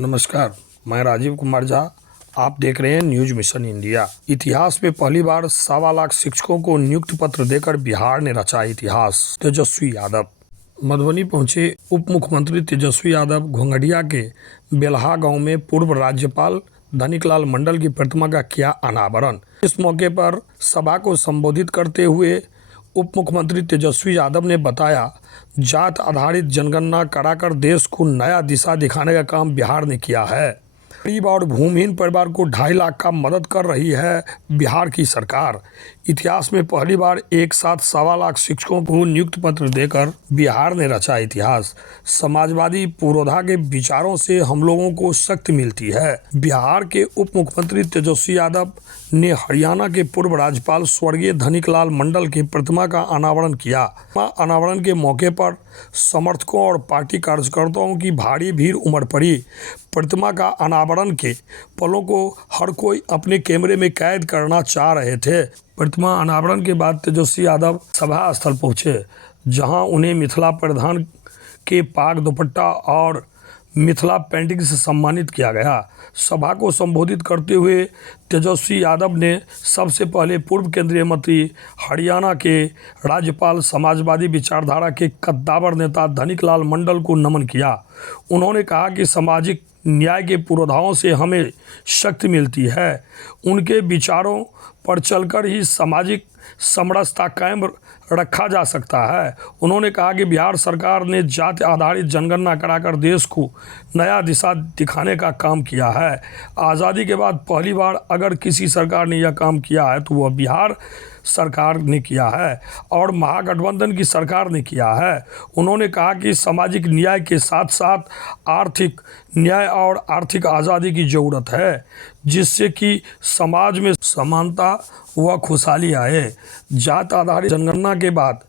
नमस्कार, मैं राजीव कुमार झा। आप देख रहे हैं न्यूज मिशन इंडिया। इतिहास में पहली बार 1.25 लाख शिक्षकों को नियुक्ति पत्र देकर बिहार ने रचा इतिहास। तेजस्वी यादव मधुबनी पहुंचे। उप मुख्यमंत्री तेजस्वी यादव घोंघडिया के बेलहा गांव में पूर्व राज्यपाल धनिकलाल मंडल की प्रतिमा का किया अनावरण। इस मौके पर सभा को संबोधित करते हुए उप मुख्यमंत्री तेजस्वी यादव ने बताया, जात आधारित जनगणना कराकर देश को नया दिशा दिखाने का काम बिहार ने किया है। गरीब और भूमिहीन परिवार को 2.5 लाख का मदद कर रही है बिहार की सरकार। इतिहास में पहली बार एक साथ 1.25 लाख शिक्षकों को नियुक्ति पत्र देकर बिहार ने रचा इतिहास। समाजवादी पुरोधा के विचारों से हम लोगों को शक्ति मिलती है। बिहार के उप मुख्यमंत्री तेजस्वी यादव ने हरियाणा के पूर्व राज्यपाल स्वर्गीय धनिकलाल मंडल की प्रतिमा का अनावरण किया। अनावरण के मौके पर समर्थकों और पार्टी कार्यकर्ताओं की भारी भीड़ उमड़ पड़ी। प्रतिमा का अनावरण के पलों को हर कोई अपने कैमरे में कैद करना चाह रहे थे। प्रतिमा अनावरण के बाद तेजस्वी यादव सभा स्थल पहुंचे, जहां उन्हें मिथिला परिधान के पाग दुपट्टा और मिथिला पेंटिंग से सम्मानित किया गया। सभा को संबोधित करते हुए तेजस्वी यादव ने सबसे पहले पूर्व केंद्रीय मंत्री, हरियाणा के राज्यपाल, समाजवादी विचारधारा के कद्दावर नेता धनिकलाल मंडल को नमन किया। उन्होंने कहा कि सामाजिक न्याय के पुरोधाओं से हमें शक्ति मिलती है। उनके विचारों पर चलकर ही सामाजिक समरसता कायम रखा जा सकता है। उन्होंने कहा कि बिहार सरकार ने जाति आधारित जनगणना कराकर देश को नया दिशा दिखाने का काम किया है। आज़ादी के बाद पहली बार अगर किसी सरकार ने यह काम किया है तो वह बिहार सरकार ने किया है और महागठबंधन की सरकार ने किया है। उन्होंने कहा कि सामाजिक न्याय के साथ साथ आर्थिक न्याय और आर्थिक आज़ादी की ज़रूरत है, जिससे कि समाज में समानता व खुशहाली आए। जात आधारित जनगणना के बाद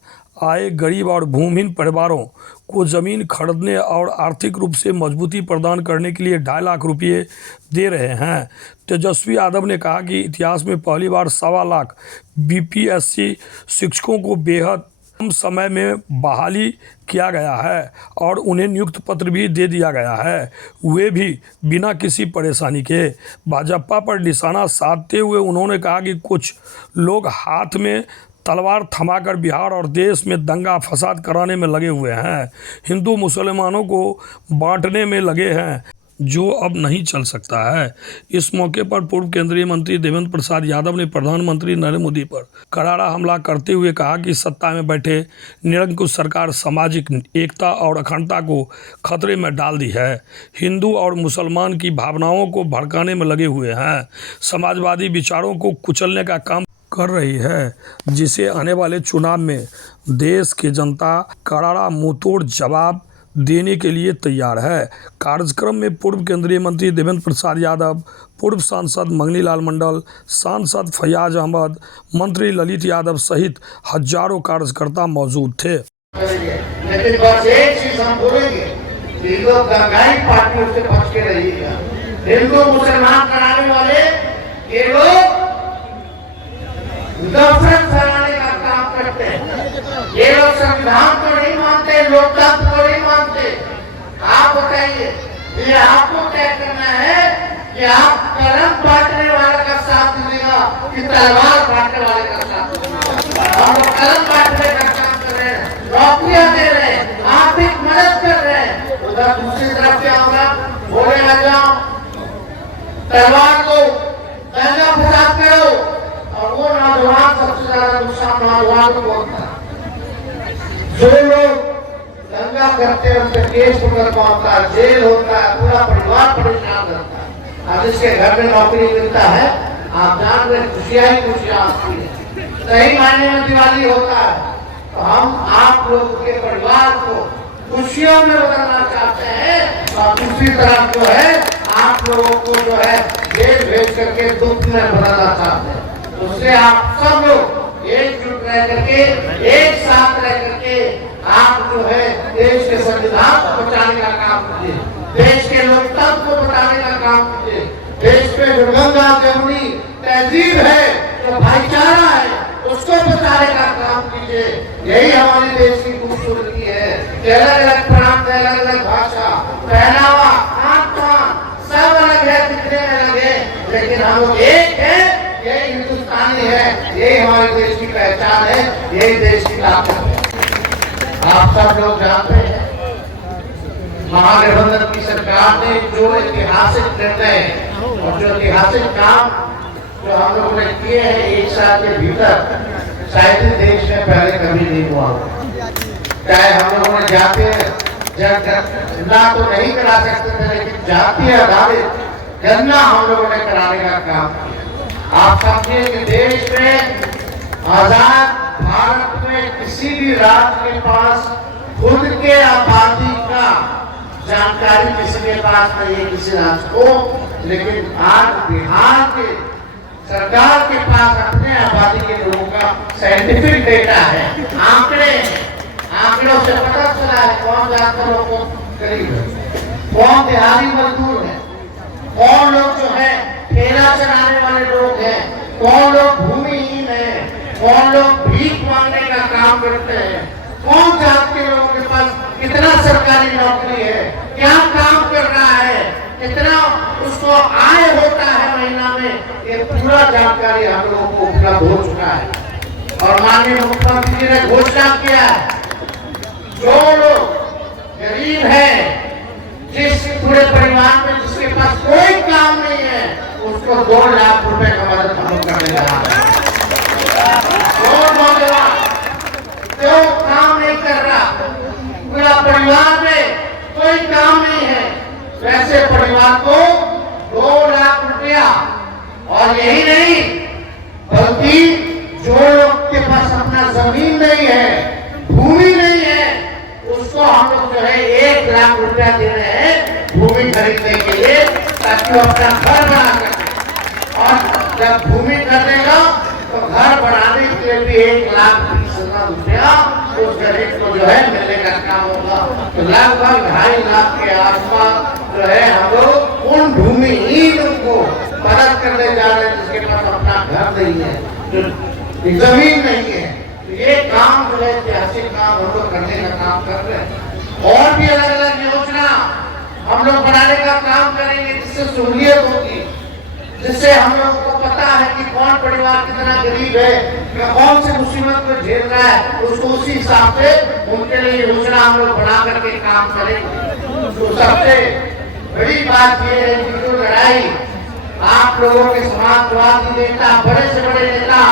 आए गरीब और भूमिहीन परिवारों को ज़मीन खरीदने और आर्थिक रूप से मजबूती प्रदान करने के लिए 2.5 लाख रुपये दे रहे हैं। तेजस्वी यादव ने कहा कि इतिहास में पहली बार 1.25 लाख बीपीएससी शिक्षकों को बेहद कम समय में बहाली किया गया है और उन्हें नियुक्ति पत्र भी दे दिया गया है, वे भी बिना किसी परेशानी के। भाजपा पर निशाना साधते हुए उन्होंने कहा कि कुछ लोग हाथ में तलवार थमाकर बिहार और देश में दंगा फसाद कराने में लगे हुए हैं, हिंदू मुसलमानों को बांटने में लगे हैं, जो अब नहीं चल सकता है। इस मौके पर पूर्व केंद्रीय मंत्री देवेंद्र प्रसाद यादव ने प्रधानमंत्री नरेंद्र मोदी पर करारा हमला करते हुए कहा कि सत्ता में बैठे निरंकुश सरकार सामाजिक एकता और अखंडता को खतरे में डाल दी है। हिंदू और मुसलमान की भावनाओं को भड़काने में लगे हुए हैं, समाजवादी विचारों को कुचलने का काम कर रही है, जिसे आने वाले चुनाव में देश की जनता करारा मुंहतोड़ जवाब देने के लिए तैयार है। कार्यक्रम में पूर्व केंद्रीय मंत्री देवेंद्र प्रसाद यादव, पूर्व सांसद मंगनीलाल मंडल, सांसद फैयाज अहमद, मंत्री ललित यादव सहित हजारों कार्यकर्ता मौजूद थे। लेकिन बस एक चीज हम बोलेंगे, पार्टियों से बच के रहिएगा। हिंदू मुसलमान कराने वाले ये लोग नफरत फैलाने का काम करते हैं। ये लोग संविधान को नहीं मानते, लोकतंत्र को नहीं मानते। आप बताइए, ये आपको तय करना है कि आप कलम बांटने वाले का साथ देगा कि तलवार बांटने वाले का साथ देगा। हम लोग कलम बांटने का काम कर रहे हैं, नौकरियां दे रहे हैं, आर्थिक मदद कर रहे हैं। उधर दूसरी तरफ से हम बोले आ जाओ, तलवार को दंगा फसाद करो, और वो नौजवान सबसे ज्यादा नुकसान नौजवान को होता है। जो लोग दंगा करते हैं उनसे केस मुकदमा होता है, जेल होता है, पूरा परिवार परेशान रहता है। अब जिसके घर में नौकरी मिलता है, आप जान रहे खुशियां ही खुशियां आती है, सही मायने में दिवाली होता है। तो हम आप लोग के परिवार को खुशियों में बदलना चाहते हैं और दूसरी तरफ जो है आप लोगों को जो है जेल भेज करके दुख में बदलना चाहते हैं। उससे आप सब लोग एकजुट रह करके, एक साथ रह करके आप जो है देश के संविधान को बचाने का काम कीजिए, देश के लोकतंत्र को बचाने का काम कीजिए, देश में जो गंगा जमुनी तहजीब है, जो भाईचारा है, उसको बचाने का काम कीजिए। यही हमारे देश की खूबसूरती है। अलग अलग प्रांत, अलग अलग भाषा, पहनावा, खान पान, लेकिन हम लोग एक है, यही हिंदुस्तानी है, यही हमारे देश की पहचान है, यही देश की ताकत है। आप सब लोग जानते हैं महागठबंधन की सरकार ने जो ऐतिहासिक निर्णय और जो ऐतिहासिक काम जो हम लोगों ने किए हैं 1 साल के भीतर, शायद देश में पहले कभी नहीं हुआ। चाहे हम लोगों ने जातीय जनगणना तो नहीं करा सकते थे, लेकिन जातीय आधारित गणना हम लोगों ने कराने का काम किया। आप समझिए कि देश में आजाद भारत में किसी भी राज्य के पास खुद के आबादी का जानकारी किसी के पास नहीं है, किसी राज्य को, लेकिन आज बिहार के सरकार के पास अपने आबादी के लोगों का साइंटिफिक डेटा है, आंकड़ों से पता चला है कौन जानवरों को करीब है, कौन दिहाड़ी मजदूर है, कौन लोग जो है ठेला चलाने वाले लोग हैं, कौन लोग भूमिहीन है, कौन लोग भीख मांगने का काम करते हैं, कौन जात के लोगों के पास कितना सरकारी नौकरी है, क्या काम कर रहा है, कितना उसको आय होता है महीना में, ये पूरा जानकारी हम लोगों को उपलब्ध हो चुका है। और माननीय मुख्यमंत्री जी ने घोषणा किया है जो लोग गरीब है, जिस पूरे परिवार में जिसके पास कोई काम नहीं है, उसको 2 लाख रुपए का मदद हम लोग करने जा रहे हैं। जो नौजवान जो काम नहीं कर रहा, पूरा परिवार में कोई काम नहीं है, वैसे परिवार को 2 लाख रुपया, और यही नहीं बल्कि जो लोग के पास अपना जमीन नहीं है, भूमि नहीं है, उसको हम लोग जो है 1 लाख रुपया दे रहे हैं भूमि खरीदने के लिए, ताकि वो अपना घर बना सके। और जब भूमि खरीदेगा तो घर बनाने के लिए भी 1,20,000 रुपया उस गरीब को जो है मिलने का काम होगा। तो लगभग 2.5 लाख के आसपास जो है हम लोग उन भूमिहीन को मदद करने जा रहे हैं जिसके पास अपना घर नहीं है, जो जमीन नहीं है। तो ये काम जो है ऐतिहासिक काम हम लोग करने का काम कर रहे हैं। और भी अलग अलग योजना हम लोग बनाने का काम करेंगे जिससे सहूलियत होगी, जिससे हम लोगों को पता है कि कौन परिवार कितना गरीब है या कौन सी मुसीबत को झेल रहा है, उसको उसी हिसाब से उनके लिए योजना हम लोग बना करके काम करेंगे। तो सबसे बड़ी बात यह है कि जो लड़ाई आप लोगों के समाजवादी नेता, बड़े से बड़े नेता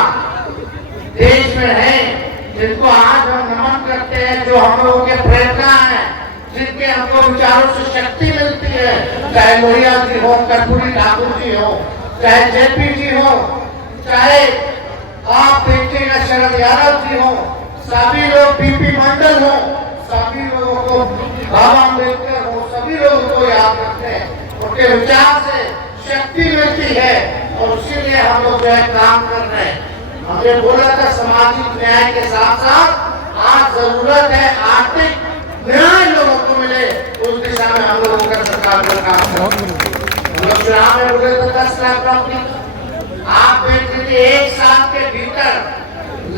देश में हैं, जिनको आज हम नमन करते हैं, जो हम लोगों के प्रेरणा है, जिनके हमको विचारों से शक्ति मिलती है, चाहे लोहिया जी हो, कर्पूरी ठाकुर जी हो, चाहे जेपी जी हो, चाहे आप देखिएगा शरद यादव जी हो, सभी लोग बीपी मंडल हो, सभी लोगों को बाबा अम्बेडकर हो, सभी लोगों को याद रखते हैं। उनके विचार से शक्ति मिलती है और इसीलिए हम लोग जो है काम कर रहे हैं। हमने बोला था सामाजिक न्याय के साथ साथ आज जरूरत है आर्थिक न्याय लोगों को मिले, उस दिशा में हम लोगों का सरकार का काम है। हम लोग चुनाव में बोले तो 10 लाख नौकरी, आप देख लीजिए 1 साल के भीतर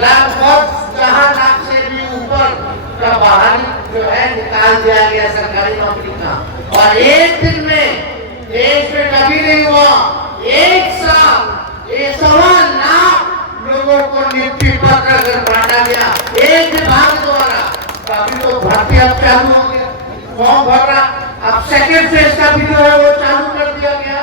लगभग 4 लाख से भी ऊपर का बहाली जो है निकाल दिया गया सरकारी नौकरी का। और एक दिन में देश में कभी नहीं हुआ, 1 साल 1.25 लाख लोगों को नियुक्ति पत्र अगर बांटा गया एक विभाग द्वारा, अभी तो भर्ती अब चालू हो गया, फॉर्म भर रहा, अब सेकेंड फेज का भी जो है वो चालू कर दिया गया।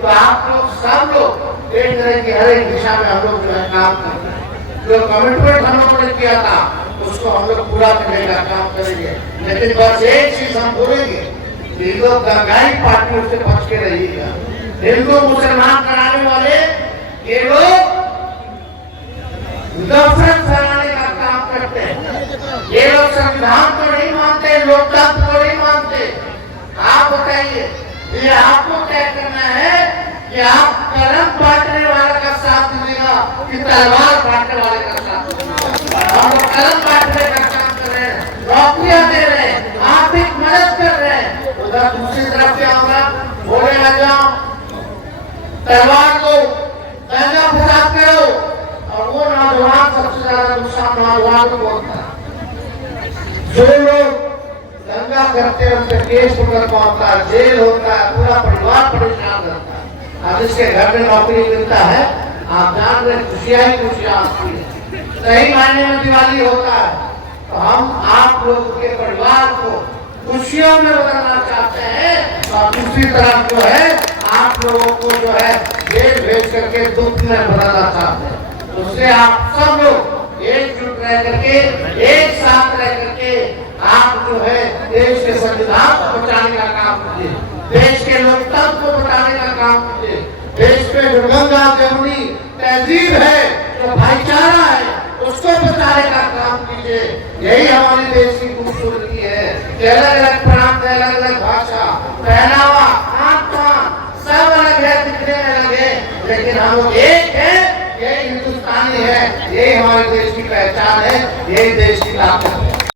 तो आप लोग सब लोग देख रहे हैं कि हर एक दिशा में हम लोग जो है काम कर रहे हैं। जो कमिटमेंट हम लोगों ने किया था उसको हम लोग पूरा करने का काम करेंगे। लेकिन बस एक चीज हम बोलेंगे, लोग दंगाई पार्टियों से बच के रहिएगा। हिंदू मुसलमान कराने वाले ये लोग नफरत फैलाने का काम करते हैं। ये लोग संविधान को नहीं मानते, लोकतंत्र को नहीं मानते। आप बताइए ये आपको तय करना है कि आप कलम बांटने वाले का साथ दीजिएगा कि तलवार बांटने वाले का साथ दीजिएगा। हम लोग कलम बांटने का काम कर रहे हैं, नौकरियां दे रहे हैं, आर्थिक मदद कर रहे हैं। उधर दूसरी तरफ क्या होगा, बोले आ जाओ तलवार को दंगा फसाद करो, और वो नौजवान सबसे ज्यादा नुकसान नौजवान को होता है। जो लोग दंगा करते हैं उनसे केस मुकदमा होता है, जेल होता है, पूरा परिवार परेशान रहता है। अब जिसके घर में नौकरी मिलता है, आप जान रहे खुशियां ही खुशियां आती है। सही मायने में दिवाली होता है, तो हम आप लोग के परिवार को खुशियों में बदलना चाहते हैं और दूसरी तरफ जो है आप लोगों को जो है भेज भेज करके दुख में बदलना चाहते हैं। तो उससे आप सब लोग एकजुट रह करके, एक साथ रह करके आप जो है देश के संविधान को बचाने का काम कीजिए, देश के लोकतंत्र को बचाने का काम कीजिए, देश में जो गंगा जमुनी तहजीब है, जो भाईचारा है, उसको बचाने का काम कीजिए। यही हमारे देश की खूबसूरती है कि अलग अलग प्रांत, अलग अलग भाषा, पहनावा, खान-पान सब अलग है, दिखने में अलग है, लेकिन हम लोग एक है। यही हिंदुस्तानी है, यही हमारे देश की पहचान है, यही देश की ताकत है।